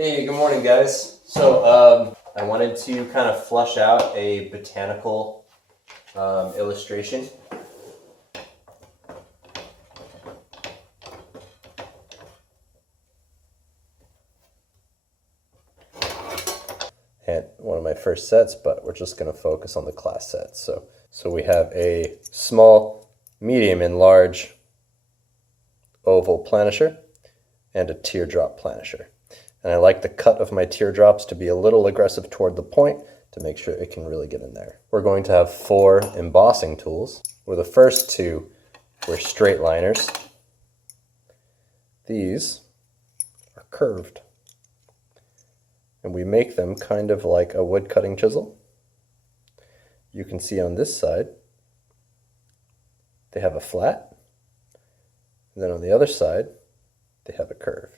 Hey, good morning, guys. So I wanted to kind of flush out a botanical illustration. And one of my first sets, but we're just going to focus on the class sets. So we have a small, medium, and large oval planisher and a teardrop planisher. And I like the cut of my teardrops to be a little aggressive toward the point to make sure it can really get in there. We're going to have 4 embossing tools, where the first 2 were straight liners. These are curved. And we make them kind of like a wood cutting chisel. You can see on this side, they have a flat. And then on the other side, they have a curve.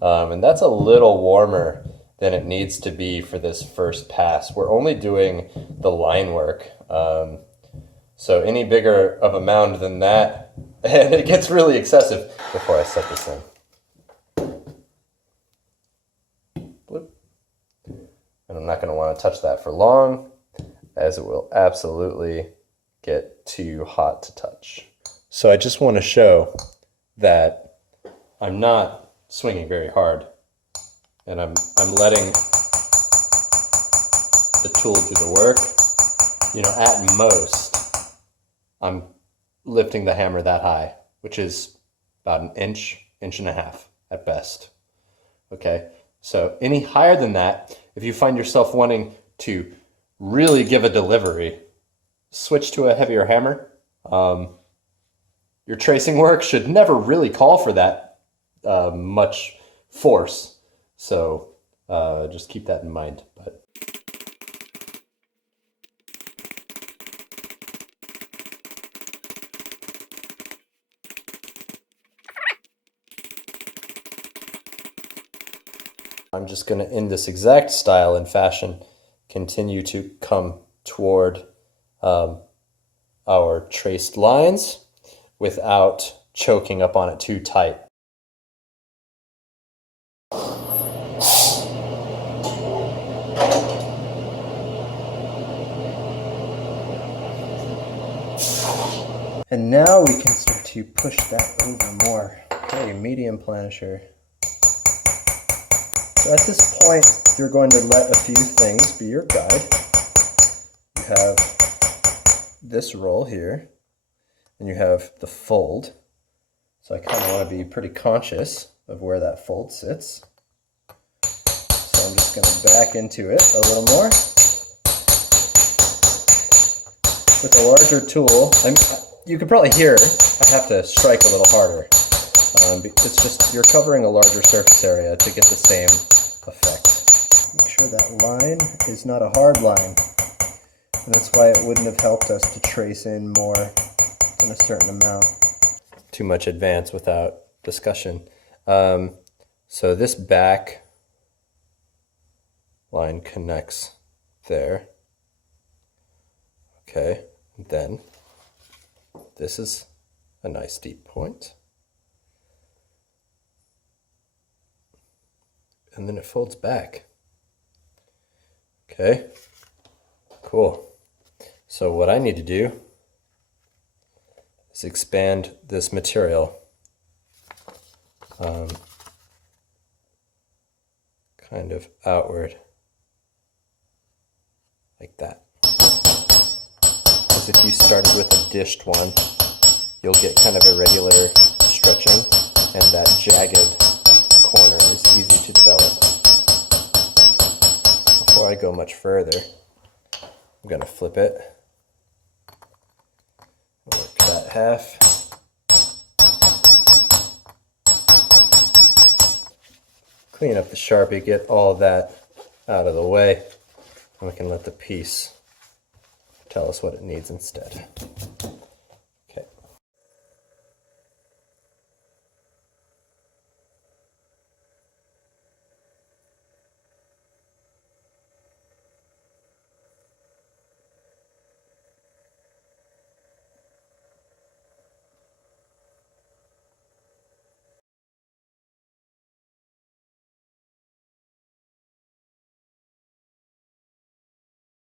And that's a little warmer than it needs to be for this first pass. We're only doing the line work. So any bigger of a mound than that, and it gets really excessive before I set this in. Bloop. And I'm not going to want to touch that for long, as it will absolutely get too hot to touch. So I just want to show that I'm not swinging very hard, and I'm letting the tool do the work. You know, at most, I'm lifting the hammer that high, which is about an inch, inch and a half at best. Okay, so any higher than that, if you find yourself wanting to really give a delivery, switch to a heavier hammer. Your tracing work should never really call for that much force, so just keep that in mind. But I'm just going to, in this exact style and fashion, continue to come toward our traced lines without choking up on it too tight. And now we can start to push that over more. Okay, medium planisher. So at this point, you're going to let a few things be your guide. You have this roll here, and you have the fold. So I kind of want to be pretty conscious of where that fold sits. So I'm just going to back into it a little more. With a larger tool, you can probably hear I have to strike a little harder. It's just you're covering a larger surface area to get the same effect. Make sure that line is not a hard line. And that's why it wouldn't have helped us to trace in more than a certain amount. Too much advance without discussion. So this back line connects there. Okay, and then this is a nice deep point. And then it folds back. Okay, cool. So what I need to do is expand this material kind of outward like that. Because if you started with a dished one, you'll get kind of irregular stretching, and that jagged corner is easy to develop. Before I go much further, I'm going to flip it, work that half, clean up the Sharpie, get all that out of the way, and we can let the piece tell us what it needs instead.